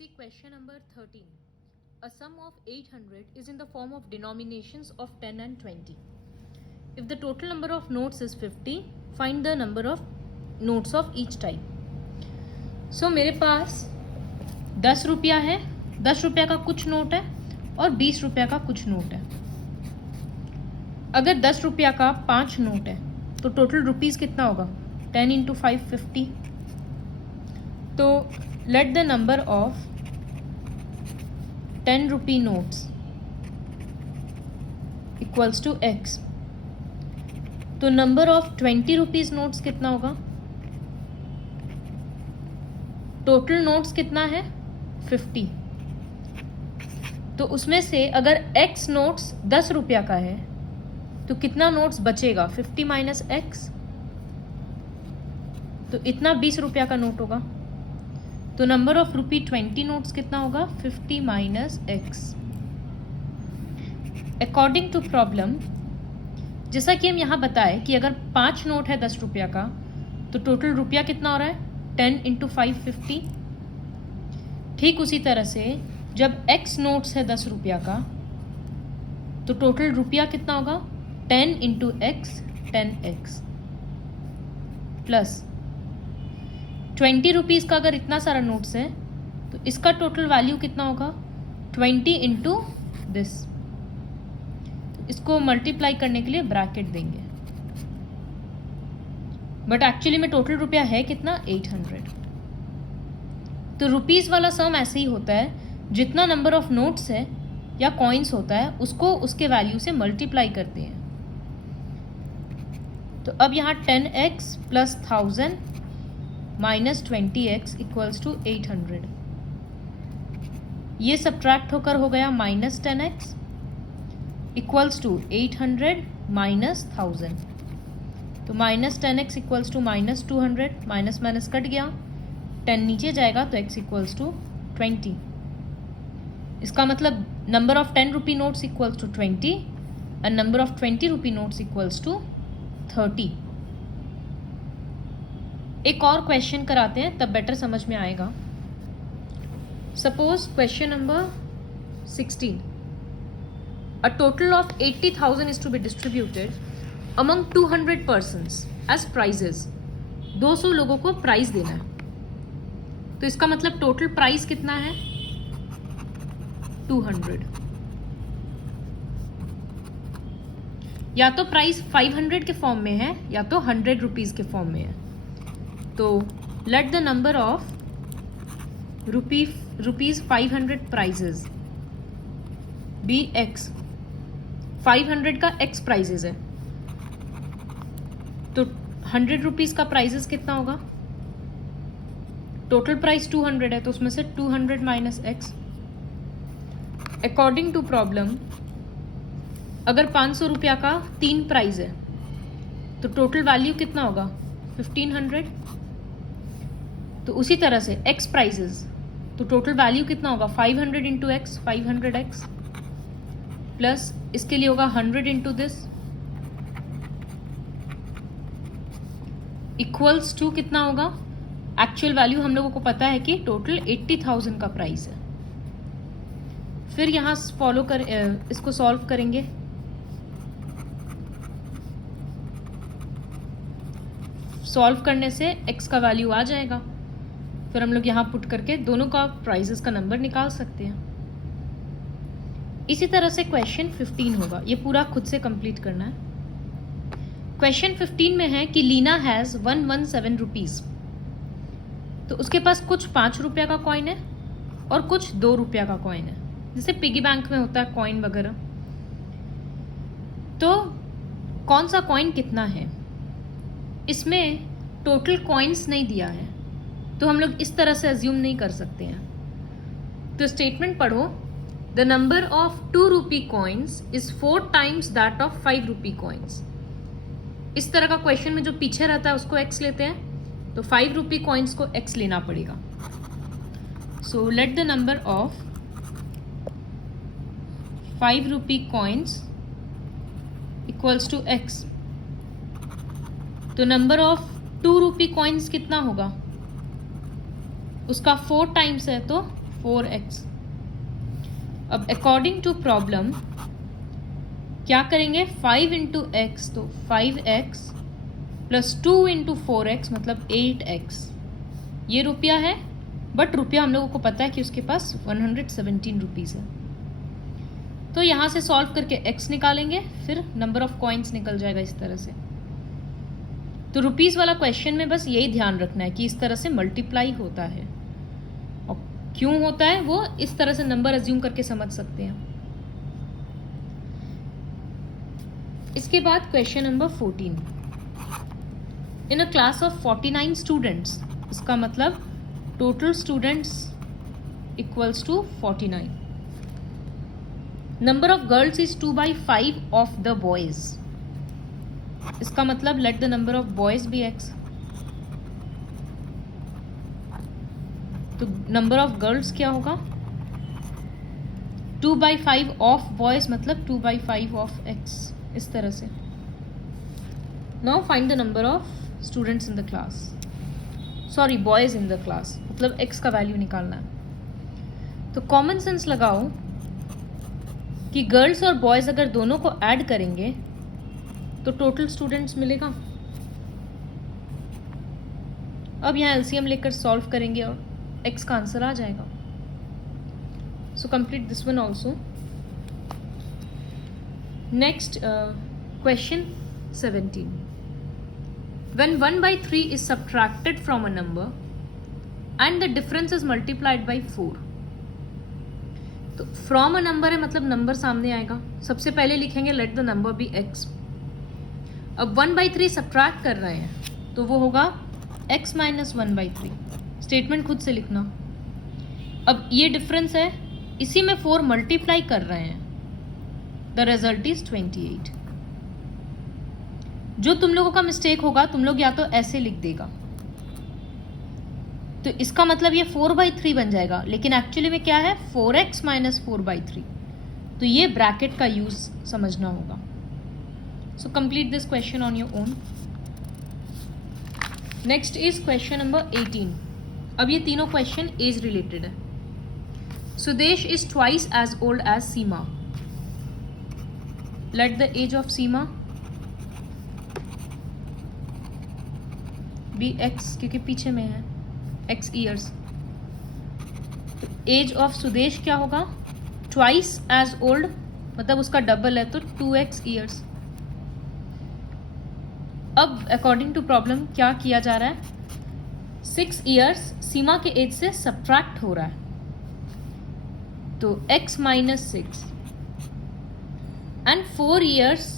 See question number 13. A sum of 800 is in the form of denominations of 10 and 20. If the total number of notes is 50, find the number of notes of each type. So मेरे पास 10 रुपया है, 10 रुपया का कुछ note है और 20 रुपया का कुछ नोट है. अगर 10 रुपया का 5 नोट है तो टोटल रुपीज़ कितना होगा? 10 इंटू 5 50. तो let the number of 10 rupee notes equals to x. तो नंबर ऑफ 20 रुपीज़ नोट्स कितना होगा? टोटल नोट्स कितना है? 50. तो उसमें से अगर x नोट्स 10 रुपया का है तो कितना नोट्स बचेगा? 50 माइनस x. तो इतना 20 रुपया का नोट होगा. तो नंबर ऑफ रुपी 20 नोट्स कितना होगा? 50 minus x. According to problem, जैसा कि हम यहाँ बताए कि अगर 5 नोट है 10 रुपया का तो टोटल रुपया कितना हो रहा है? 10 इंटू 5 50. ठीक उसी तरह से जब x नोट्स है 10 रुपया का तो टोटल रुपया कितना होगा? 10 into x 10x plus 20 rupees का अगर इतना सारा नोट्स है तो इसका टोटल वैल्यू कितना होगा? 20 इंटू दिस. इसको मल्टीप्लाई करने के लिए ब्रैकेट देंगे, बट एक्चुअली में टोटल रुपया है कितना? 800. तो रुपीज़ वाला सम ऐसे ही होता है, जितना नंबर ऑफ नोट्स है या कॉइन्स होता है उसको उसके वैल्यू से मल्टीप्लाई करते हैं. तो अब यहाँ 10x plus 1000 minus 20x equals to 800. ये सब्ट्रैक्ट होकर हो गया minus 10x equals to 800 minus 1000. तो minus 10x equals to minus 200. Minus minus cut गया, 10 नीचे जाएगा तो x इक्वल्स टू 20. इसका मतलब number of 10 rupee notes equals to 20 and number of 20 rupee notes equals to 30. एक और क्वेश्चन कराते हैं तब बेटर समझ में आएगा. Suppose question number 16. A total of 80,000 is to be distributed among 200 persons as prizes. 200 लोगों को प्राइज देना है. तो इसका मतलब टोटल प्राइस कितना है? 200. या तो प्राइस 500 के फॉर्म में है या तो 100 रुपीज़ के फॉर्म में है. तो let the number of rupees 500 prizes be x. 500 का x प्राइजेज है तो 100 रुपीज़ का प्राइजेज कितना होगा? टोटल प्राइस 200 है तो उसमें से 200 minus x. According to problem, अगर 500 रुपया का 3 प्राइज है तो टोटल वैल्यू कितना होगा? 1500. तो उसी तरह से x प्राइजेज, तो टोटल वैल्यू कितना होगा? 500 इंटू एक्स 500x प्लस इसके लिए होगा 100 इंटू दिस इक्वल्स टू कितना होगा? एक्चुअल वैल्यू हम लोगों को पता है कि टोटल 80,000 का प्राइस है. फिर यहाँ इसको सॉल्व करेंगे. सॉल्व करने से x का वैल्यू आ जाएगा. फिर हम लोग यहाँ पुट करके दोनों का प्राइजेस का नंबर निकाल सकते हैं. इसी तरह से क्वेश्चन 15 होगा. ये पूरा खुद से कंप्लीट करना है. क्वेश्चन 15 में है कि लीना हैज़ 117 रुपीज़. तो उसके पास कुछ 5 रुपया का कॉइन है और कुछ 2 रुपया का कॉइन है, जैसे पिगी बैंक में होता है कॉइन वगैरह. तो कौन सा कॉइन कितना है? इसमें टोटल कॉइन्स नहीं दिया है तो हम लोग इस तरह से अज्यूम नहीं कर सकते हैं. तो स्टेटमेंट पढ़ो. The number of 2 rupee coins is 4 times that of 5 rupee coins. इस तरह का क्वेश्चन में जो पीछे रहता है उसको x लेते हैं, तो 5 रुपी कॉइन्स को x लेना पड़ेगा. So let the number of 5 rupee coins equals to x. तो नंबर ऑफ 2 रुपी कॉइन्स कितना होगा? उसका 4 टाइम्स है तो 4x। अब अकॉर्डिंग टू प्रॉब्लम क्या करेंगे, 5 इंटू एक्स तो 5x प्लस 2 इंटू 4x मतलब 8x। ये रुपया है, बट रुपया हम लोगों को पता है कि उसके पास 117 रुपीज़ है। तो यहाँ से सॉल्व करके x निकालेंगे, फिर नंबर ऑफ कॉइन्स निकल जाएगा इस तरह से। तो रुपीज़ वाला क्वेश्चन में बस यही ध्यान रखना है कि इस तरह से मल्टीप्लाई होता है, और क्यों होता है वो इस तरह से नंबर अज्यूम करके समझ सकते हैं। इसके बाद question number 14, in a class of 49 students, इसका मतलब total students equals to 49, number of girls is 2/5 of the boys. इसका मतलब let the number of boys be x। तो नंबर ऑफ गर्ल्स क्या होगा, 2/5 ऑफ बॉयज मतलब 2/5 ऑफ x, इस तरह से। Now find the number of students in the class, sorry boys in the class, मतलब x का वैल्यू निकालना है। तो कॉमन सेंस लगाओ कि गर्ल्स और बॉयज अगर दोनों को ऐड करेंगे तो टोटल स्टूडेंट्स मिलेगा। अब यहाँ एलसीएम लेकर सॉल्व करेंगे और x का आंसर आ जाएगा। सो complete this one also. Next question 17, when 1/3 is subtracted from a number and the difference is multiplied by 4। तो फ्रॉम अ नंबर है मतलब नंबर सामने आएगा, सबसे पहले लिखेंगे let the number be x। अब 1/3 सब्ट्रैक्ट कर रहे हैं तो वो होगा x माइनस 1/3, स्टेटमेंट खुद से लिखना। अब ये डिफरेंस है, इसी में 4 मल्टीप्लाई कर रहे हैं, द रिजल्ट इज 28। जो तुम लोगों का मिस्टेक होगा, तुम लोग या तो ऐसे लिख देगा, तो इसका मतलब ये 4/3 बन जाएगा, लेकिन एक्चुअली में क्या है 4x माइनस 4/3। तो ये ब्रैकेट का यूज समझना होगा। So complete this question on your own. Next is question number 18। अब ये तीनों क्वेश्चन एज रिलेटेड है। Sudesh is twice as old as Seema, let the age of Seema be x, क्योंकि पीछे में है x ईयर्स। तो एज ऑफ सुदेश क्या होगा, ट्वाइस एज ओल्ड मतलब उसका डबल है तो 2x ईयर्स। अब अकॉर्डिंग टू प्रॉब्लम क्या किया जा रहा है, 6 ईयर्स सीमा के एज से सब्ट्रैक्ट हो रहा है, तो x minus 6 and 4 years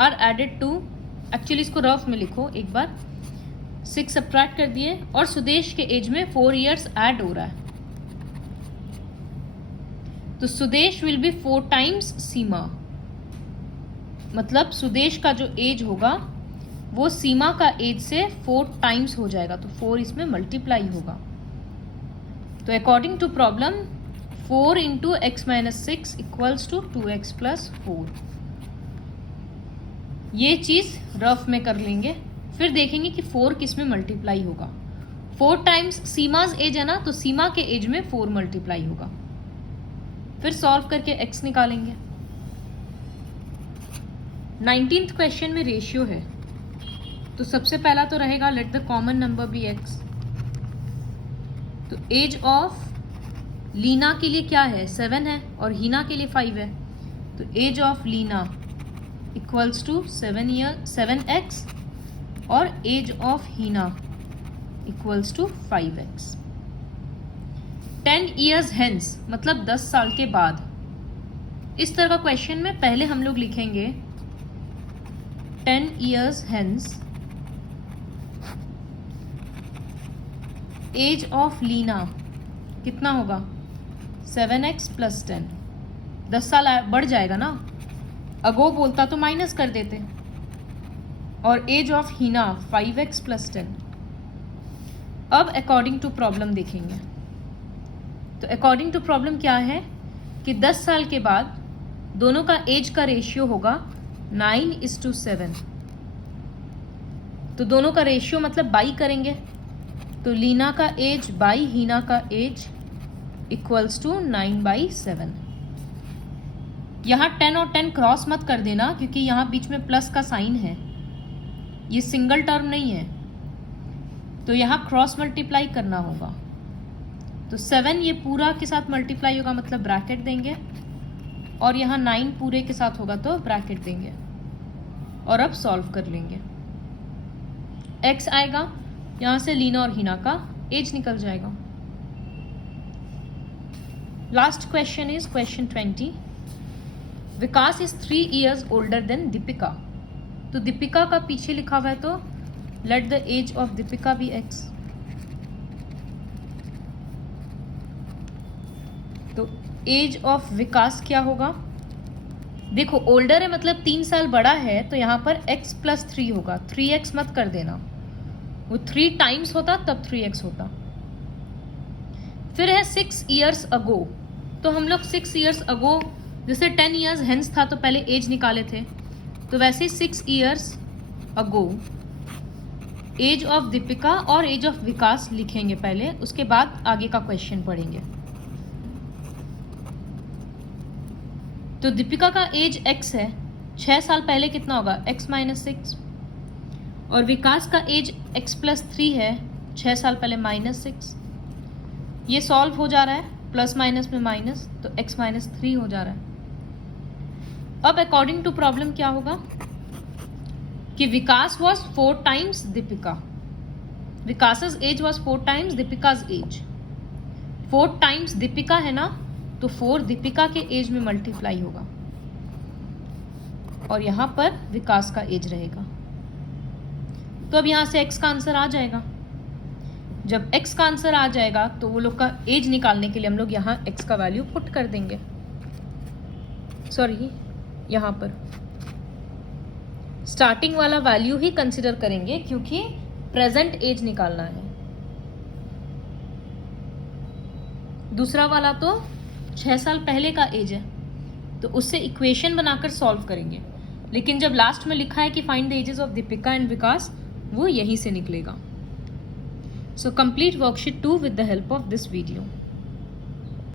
are added to, actually इसको रफ में लिखो एक बार, 6 सब्ट्रैक्ट कर दिए और सुदेश के एज में 4 ईयर्स ऐड हो रहा है, तो सुदेश विल बी 4 टाइम्स सीमा। मतलब सुदेश का जो एज होगा वो सीमा का एज से 4 टाइम्स हो जाएगा, तो 4 इसमें मल्टीप्लाई होगा। तो according to problem 4 into x minus 6 equals to 2x plus 4। ये चीज़ रफ में कर लेंगे, फिर देखेंगे कि 4 किस में मल्टीप्लाई होगा। 4 टाइम्स सीमाज एज है ना, तो सीमा के एज में 4 मल्टीप्लाई होगा, फिर सॉल्व करके x निकालेंगे। 19th क्वेश्चन में रेशियो है, तो सबसे पहला तो रहेगा let the common number be x। तो एज ऑफ लीना के लिए क्या है 7 है और हीना के लिए 5 है, तो age of Leena equals to 7x और age of Heena equals to 5x। 10 years hence मतलब 10 साल के बाद। इस तरह का क्वेश्चन में पहले हम लोग लिखेंगे 10 years hence age of Leena कितना होगा 7x प्लस 10, 10 साल बढ़ जाएगा ना, अगो बोलता तो माइनस कर देते, और age of Hina 5x plus 10। अब अकॉर्डिंग टू प्रॉब्लम देखेंगे, तो अकॉर्डिंग टू प्रॉब्लम क्या है कि 10 साल के बाद दोनों का एज का रेशियो होगा 9:7। तो दोनों का रेशियो मतलब बाई करेंगे, तो लीना का एज बाई हीना का एज इक्वल्स टू 9/7। यहाँ 10 और 10 क्रॉस मत कर देना क्योंकि यहाँ बीच में प्लस का साइन है, ये सिंगल टर्म नहीं है, तो यहाँ क्रॉस मल्टीप्लाई करना होगा। तो 7 ये पूरा के साथ मल्टीप्लाई होगा मतलब ब्रैकेट देंगे, और यहाँ 9 पूरे के साथ होगा तो ब्रैकेट देंगे, और अब सॉल्व कर लेंगे। x आएगा, यहाँ से लीना और हिना का एज निकल जाएगा। Last question is question 20। Vikas is 3 years older than Deepika. तो दीपिका का पीछे लिखा हुआ है तो let the age of Deepika be x। तो एज ऑफ विकास क्या होगा? देखो ओल्डर है मतलब 3 साल बड़ा है, तो यहाँ पर x + 3 होगा, 3x मत कर देना, वो 3 टाइम्स होता तब 3x होता। फिर है 6 years अगो, तो हम लोग 6 years अगो जैसे 10 years हेंस था तो पहले एज निकाले थे, तो वैसे 6 years ago age of Deepika और एज ऑफ विकास लिखेंगे पहले, उसके बाद आगे का क्वेश्चन पढ़ेंगे। तो दीपिका का एज x है, 6 साल पहले कितना होगा x - 6, और विकास का एज x + 3 है, 6 साल पहले -6। ये सॉल्व हो जा रहा है, प्लस माइनस में माइनस, तो x - 3 हो जा रहा है। अब अकॉर्डिंग टू प्रॉब्लम क्या होगा कि Vikas was 4 times Deepika, Vikas age was 4 times Deepika's age. 4 times Deepika है ना, तो 4 दीपिका के एज में मल्टीप्लाई होगा, और यहां पर विकास का एज रहेगा। तो अब यहां से x का आंसर आ जाएगा। जब x का आंसर आ जाएगा तो वो लोग का एज निकालने के लिए हम लोग यहाँ x का वैल्यू पुट कर देंगे। सॉरी, यहाँ पर स्टार्टिंग वाला वैल्यू ही कंसिडर करेंगे क्योंकि प्रेजेंट एज निकालना है। दूसरा वाला तो 6 साल पहले का एज है, तो उससे इक्वेशन बनाकर सॉल्व करेंगे, लेकिन जब लास्ट में लिखा है कि find the ages of Deepika and Vikas, वो यहीं से निकलेगा। So complete worksheet 2 with the help of this video.